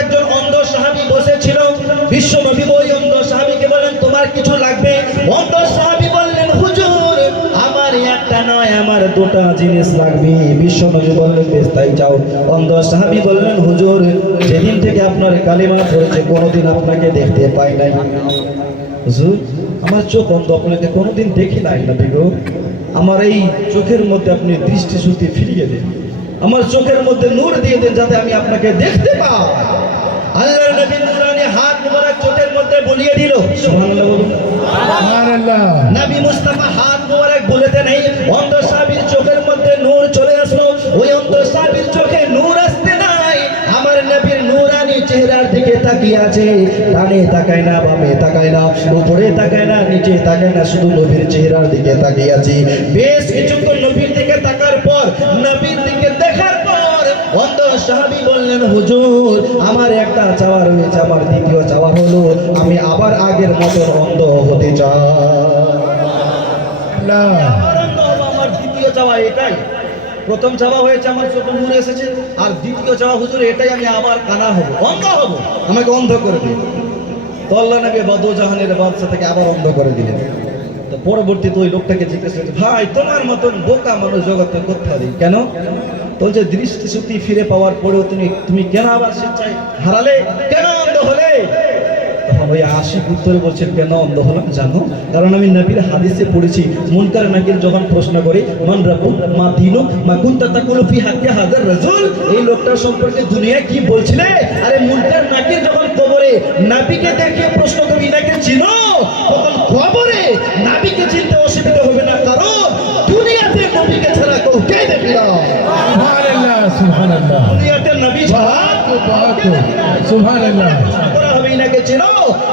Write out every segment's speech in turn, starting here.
একজন অন্ধ বসেছিল। অন্ধ বললেন, তোমার কিছু লাগবে? অন্ধ আমার একটা জিনিস লাগবে। অন্ধ সাহাবী বললেন, হুজুর থেকে আপনার কোনোদিন আপনাকে দেখতে পাই নাই। আমার চোখ আপনাকে কোনোদিন দেখি নাই না আমার এই চোখের মধ্যে আপনি দৃষ্টি শুদ্ধি ফিরিয়ে দেন। আমার চোখের মধ্যে নূর দিয়ে দেন যাতে আমি আপনাকে দেখতে পাই আল্লাহর নবী নুরানি হাত মুবারক চোখের মধ্যে বলিয়ে দিল। সুবহানাল্লাহ সুবহানাল্লাহ। নবী মুস্তাফা হাত মোবারক বলেতে নেই। অন্ধ সাহাবীর চোখের মধ্যে নূর চলে আসলো। ওই অন্ধ সাহাবীর চোখে নূর আসতে নাই। আমার নবীর নূরানি চেহারার দিকে তাকিয়ে আছে। ডানে তাকায় না বামে তাকায় না উপরে তাকায় না নিচে তাকায় না। শুধু নবীর চেহারার দিকে তাকিয়ে আছে। বেশ কিছুক্ষণ নবীর হুজুর আমার একটা চাওয়া রয়েছে আমার দ্বিতীয় চাওয়া হলো আমি আবার আগের মতো অন্ধ হতে চাই। আল্লাহ আমার আমার দ্বিতীয় চাওয়া এটাই। প্রথম চাওয়া হয়েছে আমার চোখে নূর এসেছে আর দ্বিতীয় চাওয়া হুজুর এটাই আমি আবার কানা হব অন্ধ হব। আমাকে অন্ধ করে দিন। তো আল্লাহ নবী বাদু জাহানের বাদশা থেকে আবার অন্ধ করে দিলেন। তো পরবর্তীতে ওই লোকটাকে জিজ্ঞেস করছে ভাই তোমার মতন বোকা মানুষ জগতে কোথায় দিই কেন? বলছে শক্তি ফিরে পাওয়ার পরেও তুমি তুমি কেন আবার স্বেচ্ছায় হারালে? কেন অন্ধ হলে? ওই কেন অন্ধ জানো? কারণ আমি নবীর হাদিসে পড়েছি, মুনকার নাকির যখন প্রশ্ন করে, মান মা দিনু, মা কুনতা তাকুলু ফি হাক্কি হাজার রাসূল? এই লোকটার সম্পর্কে দুনিয়া কি বলছিলে? আরে মুনকার নাকির যখন কবরে, নবীকে দেখে প্রশ্ন করে ইনাকে চিনো? সুবহানাল্লাহ। হবে ইনাকে চেনো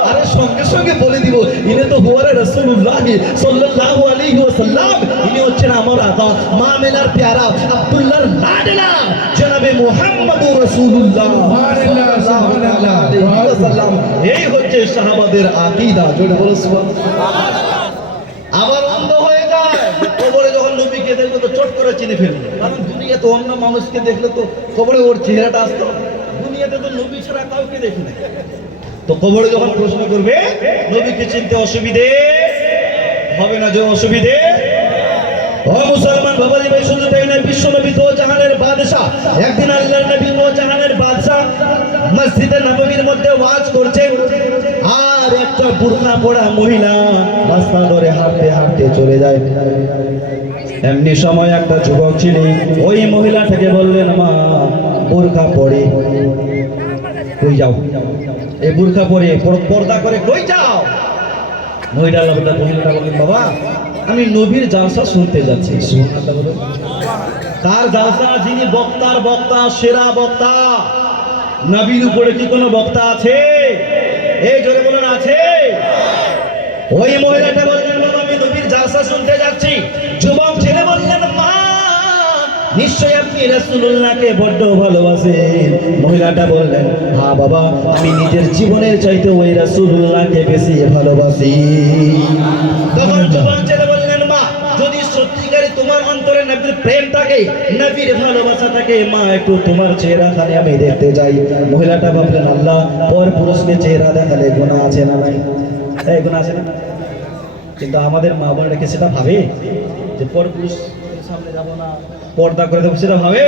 আরে সঙ্গে সঙ্গে বলে দিব ইনি তো হুয়ারে রাসূলুল্লাহ সাল্লাল্লাহু আলাইহি ওয়াসাল্লাম। ইনি হচ্ছেন আমার আকা মা প্যারা আব্দুল্লাহর লাডলা জনাবে মুহাম্মদুর রাসূলুল্লাহ। সুবহানাল্লাহ, সুবহানাল্লাহ। আলাইহি ওয়াসাল্লাম। এই হচ্ছে সাহাবাদের আকীদা। জোরে বলো সুবহানাল্লাহ। আবার অন্ধ হয়ে যায়। কবরে যখন নবীকে দেখবে তো চট করে চিনে ফেলবে। কারণ দুনিয়াতে অন্য মানুষকে দেখলে তো কবরে ওর চেহারাটা আসতো তো নবী ছাড়া কাউকে দেখি না তো কবরে যখন প্রশ্ন করবে, নবীকে চিনতে অসুবিধে হবে না যে অসুবিধে। আর একটা বুরখা পড়া মহিলা রাস্তা ধরে হাঁটতে হাঁটতে চলে যায়। এমনি সময় একটা যুবক ছিল। ওই মহিলাটাকে বললেন, মা, বুরখা পড়ে কই যাও? এই বুরখা পরে পর্দা করে কই যাও? মহিলা লোকটা মহিলাটা বললেন বাবা, আমি নবীর জালসা শুনতে যাচ্ছি। কার জালসা যিনি বক্তার বক্তা, সেরা বক্তা। নবীর উপরে কি কোনো বক্তা আছে? এই জোরে বলুন, আছে? ওই মহিলাটা বললেন, বাবা, আমি নবীর জালসা শুনতে যাচ্ছি। যুবক নিশ্চয় আপনি রাসূলুল্লাহকে বড্ড ভালোবাসেন। মহিলাটা বললেন, হা বাবা, আমি নিজের জীবনের চাইতে ওই রাসূলুল্লাহকে বেশি ভালোবাসি। তখন যুবক ছেলে বললেন, মা, যদি সত্যিকারে তোমার অন্তরে নবীর প্রেম থাকে, নবীর ভালোবাসা থাকে, মা, একটু তোমার চেহারা খানে আমি দেখতে যাই মহিলাটা ভাবলেন, আল্লাহ, পর পুরুষকে চেহারা দেখালে গুনাহ আছে না নাই? এই গুনাহ আছে না। কিন্তু আমাদের মা বোনেরা কি সেটা ভাবে যে পর পুরুষ সামনে যাব না। পর্দা করে দেবো সেটা ভাবে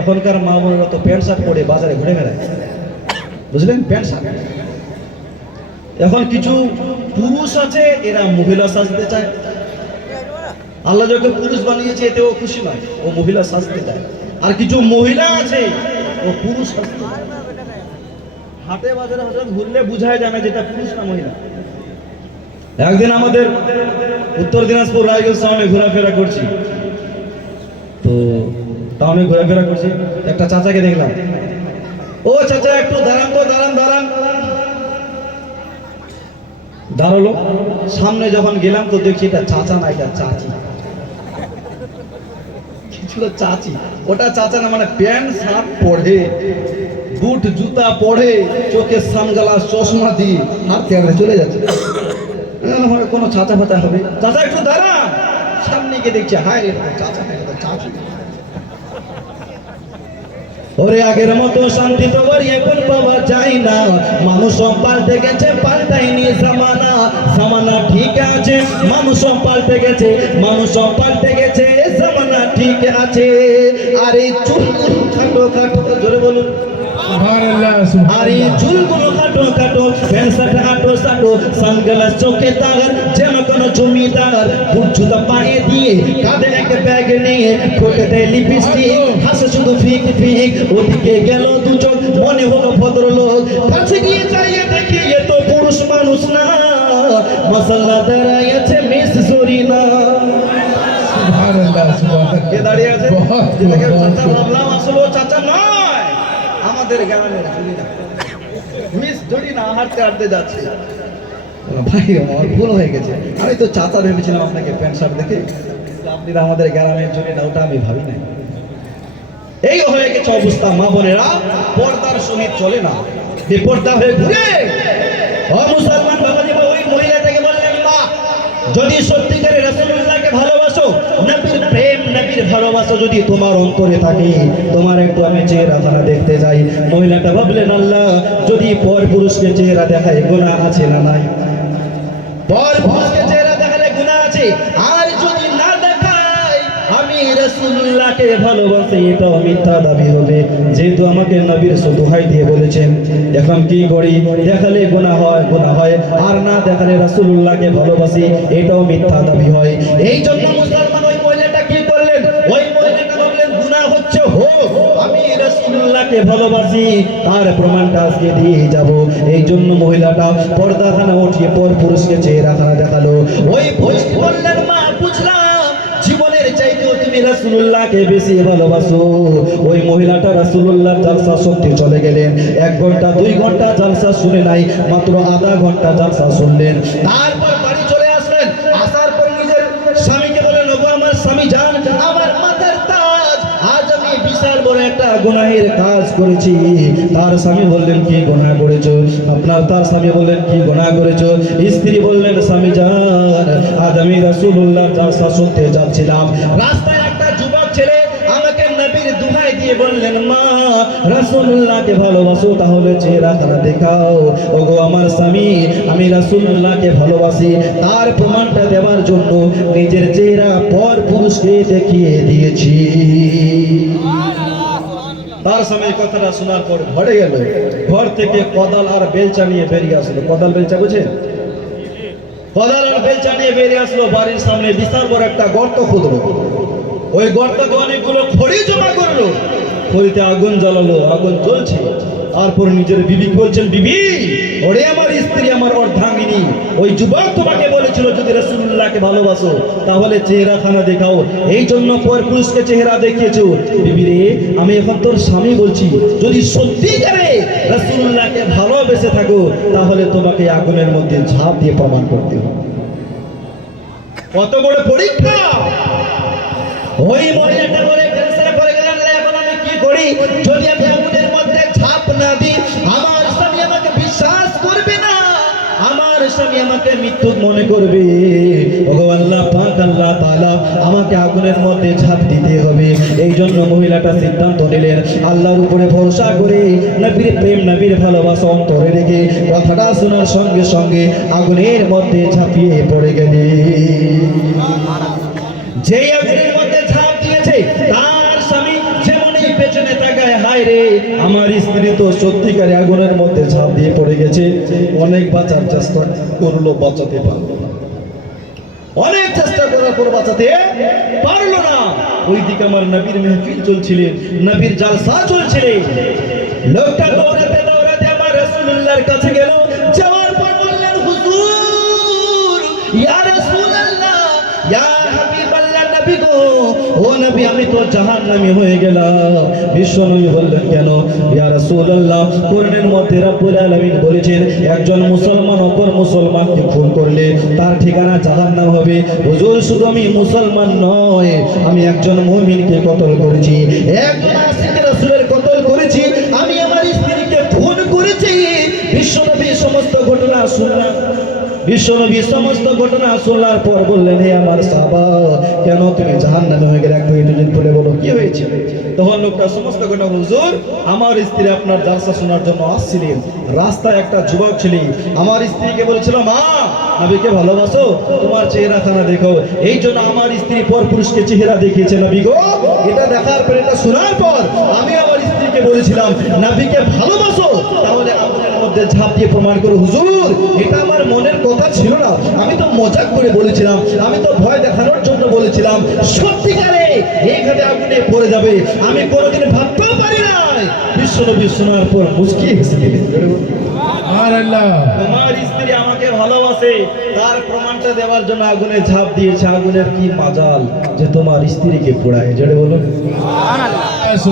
এখনকার মা বোনেরা তো প্যান্ট শার্ট পরে বাজারে ঘুরে বেড়ায়। বুঝলেন? Pant shirt. এখন কিছু পুরুষ আছে, এরা মহিলা সাজতে চায়। আল্লাহ যখন পুরুষ বানিয়েছে এতেও খুশি নয়, ও মহিলা সাজতে চায়। আর কিছু মহিলা আছে, ও পুরুষ সাজতে হাটে বাজারে হঠাৎ ঘুরলে বোঝায় যায় না যেটা পুরুষ না মহিলা। একদিন আমাদের উত্তর দিনাজপুর রায়গঞ্জ টাউনে ঘোরাফেরা করছি। টাউনে ঘোরাফেরা করছি। একটা চাচাকে দেখলাম। ও চাচা, একটু দাঁড়ান তো, দাঁড়ান দাঁড়ান। দাঁড়াল। সামনে যখন গেলাম তো দেখছি এটা চাচা না, এটা চাচি। কিছুটা চাচি। ওটা চাচা না মানে প্যান্ট, শার্ট পরে, বুট, জুতা পরে, চোখে সানগ্লাস, চশমা দিয়ে হাত ক্যামেরা চলে যাচ্ছে। কোনো চাচা ফাতা হবে। চাচা, একটু দাঁড়া সামনে গিয়ে দেখছি, হায় রে চাচা তো চাচি। ওরে আগের মতো শান্তি তো আর এখন পাওয়া যায় না। মানুষ পাল্টে গেছে পাল্টায়নি জামানা। জামানা ঠিক আছে মানুষ পাল্টে গেছে মানুষ পাল্টে গেছে জামানা ঠিক আছে। আরে চুল খাটো খাটো জোরে বলুন। আরে চুলগুলো কাটো কাটো প্যান্ট শার্ট আটো সাটো সানগ্লাস চোখে যেন কোনো জমিদার জুতা পায়ে দিয়ে কাঁধে একটা ব্যাগ নিয়ে ঠোঁটে দেয় লিপস্টিক হাসে শুধু ফিক ফিক ওদিকে গেল দুজন মনে হলো ভদ্রলোক। কাছে গিয়ে চাইয়ে দেখি এ তো পুরুষ মানুষ না। মশাল্লা দাঁড়ায় আছে মিস সরিনা কে দাঁড়িয়ে আছে? চাচা ভাবলাম আসলে চাচা নয়। আমাদের গ্রামের জুড়িনা মিস জুড়িনা হাঁটতে হাঁটতে যাচ্ছে। ভাই, আমার ভুল হয়ে গেছে। আমি তো চাচা ভেবেছিলাম আপনাকে প্যান্ট শার্ট দেখে। আপনি আমাদের গ্রামের জুড়িনা ওটা আমি ভাবি নাই। এই হয়ে গেছে অবস্থা, মা বোনেরা। পর্দার সহিত চলে না। বেপর্দা হয়ে ঘুরে মুসলমান বাবাজি বা ওই মহিলাটাকে বললেন, মা, যদি সত্যিকারের রাসূলুল্লাহকে ভালোবাসো, নবীর প্রেম, নবীর ভালোবাসা যদি তোমার অন্তরে থাকে, তোমার একটু আমি চেহারাখানা দেখতে যাই মহিলাটা ভাবলেন, আল্লাহ, যদি পর পুরুষকে চেহারা দেখায়, গুনাহ আছে না নাই? পর পুরুষকে চেহারা দেখালে গুণা আছে। আর যদি না দেখাই আমি রাসূলুল্লাহকে ভালোবাসি, এটা মিথ্যা দাবি হবে। যেহেতু আমাকে নবীর দোহাই দিয়ে বলেছেন, এখন কি করি? দেখালে গুনাহ হয় গুনাহ হয়। আর না দেখালে রাসূলুল্লাহকে ভালোবাসি, এটাও মিথ্যা দাবি হয়। এই জন্য মুসলমান রাসূলুল্লাহকে ভালোবাসি, তার প্রমাণটা আজকে দিয়ে যাব। এই জন্য মহিলাটা পর্দাখানা উঠিয়ে পর পুরুষকে চেহারাখানা দেখাল। ওই পুরুষ বললেন, মা, বুঝলাম। তুমি বেশি ভালোবাসো। ওই মহিলাটা চলে গেলেন। এক ঘণ্টা, দুই ঘণ্টা শুনে নাই, মাত্র আধা ঘণ্টা শুনলেন। তারপর গুনাহের কাজ করেছি। তার স্বামী বললেন, কি গুনাহ করেছ? আপনার তার স্বামী বললেন, কি গুনাহ করেছ? স্ত্রী বললেন, স্বামী জান আজ আমি রাসূলুল্লাহর জালসা শুনতে যাচ্ছিলাম। রাস্তায় একটা যুবক ছেলে আমাকে নবীর দুহাই দিয়ে বললেন, মা, রাসূলুল্লাহকে ভালোবাসো, তাহলে চেহারা দেখাও। ওগো, আমার স্বামী, আমি রাসূলুল্লাহকে ভালোবাসি। তার প্রমাণটা দেওয়ার জন্য নিজের চেহারা পর পুরুষকে দেখিয়ে দিয়েছি। তার সময় কথাটা শোনার পর ঘরে গেল। ঘর থেকে কদাল আর বেলচা নিয়ে বেরিয়ে আসলো। কদাল, বেলচা বুঝে কদাল আর বেলচা নিয়ে বেরিয়ে আসলো, বাড়ির সামনে বিশাল বড় একটা গর্ত খুঁজলো। ওই গর্তকে অনেকগুলো খড়ি জমা করল। খড়িতে আগুন জ্বালালো, আগুন জ্বলছে। তারপর নিজের বিবি বলছেন, বিবি ওরে আমার স্ত্রী, আমার অর্ধাঙ্গিনী, ওই যুবক তোমাকে বলেছিল, যদি রসুল্লাহকে ভালোবাসো, তাহলে চেহারা খানা দেখাও। এই জন্য পর পুরুষকে চেহারা দেখিয়েছো। বিবি রে আমি এখন তোর স্বামী বলছি, যদি সত্যি করে রসুল্লাহকে ভালোবেসে থাকো, তাহলে তোমাকে আগুনের মধ্যে ঝাঁপ দিয়ে প্রমাণ করতে হবে। কত বড় পরীক্ষা! ওই মহিলাটা বলে পড়ে গেলেন এখন আমি কি করি? যদি আমি আগুনের আমাকে মৃত্যু মনে করবে। আল্লাহ পাক, আল্লাহ তাআলা আমাকে আগুনের মধ্যে ঝাঁপ দিতে হবে। এই জন্য মহিলাটা সিদ্ধান্ত নিলেন, আল্লাহর উপরে ভরসা করে নবীর প্রেম, নবীর ভালোবাসা অন্তরে রেখে কথাটা শোনার সঙ্গে সঙ্গে আগুনের মধ্যে ঝাঁপিয়ে পড়ে গেলে। যেই আগুনের মধ্যে ঝাঁপ দিয়েছে, তার স্বামী যেমনই পেছনে তাকায় আমার স্ত্রী তো সত্যিকারে আগুনের মধ্যে ঝাঁপ দিয়ে পড়ে গেছে। অনেক বাঁচার চেষ্টা করল, বাঁচাতে পারল অনেক চেষ্টা করার পর বাঁচাতে পারল না। ওইদিকে আমার নবীর মেহফিল চলছিলেন নবীর জালসা চলছিলেন লোকটা দৌড়াতে দৌড়াতে আমার রাসূলুল্লাহর কাছে গেল। নবী, আমি তো জাহান্নামী হয়ে গেলাম। বিশ্ব নবী বললেন, কেন? ইয়া রাসূলুল্লাহ, কোরআনের মধ্যে রব্বুল আলামিন বলেছেন, একজন মুসলমান অপর মুসলমানকে খুন করলে তার ঠিকানা জাহান্নাম হবে। হুজুর, শুধু আমি মুসলমান নয়, আমি একজন মুমিনকে কতল করেছি। একজন আশিক রাসূলের কতল করেছি, আমি আমার স্ত্রীকে খুন করেছি। বিশ্ব নবী সমস্ত ঘটনা শুনলাম। বিশ্বনবী সমস্ত ঘটনা শোনার পর বললেন, হে আমার সাবা কেন তুমি জাহান নামে হয়ে গেলে? একটু একটু বলে বলো, কি হয়েছে? তখন লোকটা সমস্ত ঘটনা হুজুর, আমার স্ত্রী আপনার জালসা শোনার জন্য আসছিলেন। রাস্তায় একটা যুবক ছিলেন আমার স্ত্রীকে বলেছিল, মা, নবীকে ভালোবাসো? তোমার চেহারা খানা দেখো। এই জন্য আমার স্ত্রী পর পুরুষকে চেহারা দেখিয়েছে, নবী গো। এটা দেখার পর, এটা শোনার পর আমি আমার স্ত্রীকে বলেছিলাম, নবীকে ভালোবাসো? তাহলে মধ্যে ঝাঁপ দিয়ে প্রমাণ করো হুজুর এটা আমার মনের কথা ছিল না। আমি তো মজাক করে বলেছিলাম আমি তো ভয় দেখানোর জন্য বলেছিলাম সত্যিকারে এইখানে আগুনে পড়ে যাবে। আমি কোনোদিন ভাবতেও পারি নাই। বিশ্বনবী শোনার পর মুসকি হেসে দিলেন। তোমার স্ত্রী আমাকে ভালোবাসে তার প্রমাণটা দেওয়ার জন্য আগুনে ঝাঁপ দিয়েছে। আগুনের কি মাজাল যে তোমার স্ত্রীকে পোড়ায়?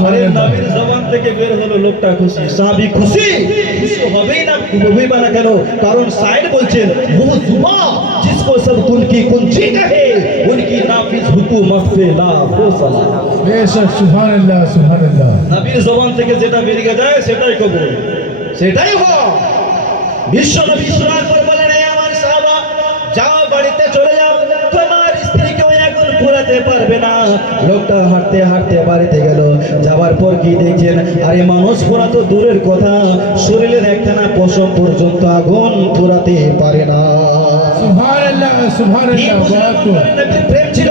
আরে নবীর জবান থেকে বের হলো লোকটা খুশি সাহাবী খুশি? হিংস্র হবেই না হইবে না কেন? কারণ সাইড বলছেন বহু জুমা জিসকো সব কুলকি কুঞ্চি কাহে? উনকি নাফিজ হুকুমত পে লা ফোসালা বেশক সুবহানাল্লাহ সুবহানাল্লাহ। নবীর জবান থেকে যেটা বেরিয়ে যায় সেটাই কবুল। সেটাই হোক। বিশ্ব নবী সুরাত পোড়াতে পারবে না। লোকটা হাঁটতে হাঁটতে বাড়িতে গেল। যাবার পর কি দেখছেন? আরে মানুষ পোড়া তো দূরের কথা। শরীরের একখানা পশম পর্যন্ত আগুন পোড়াতে পারে না। প্রেম ছিল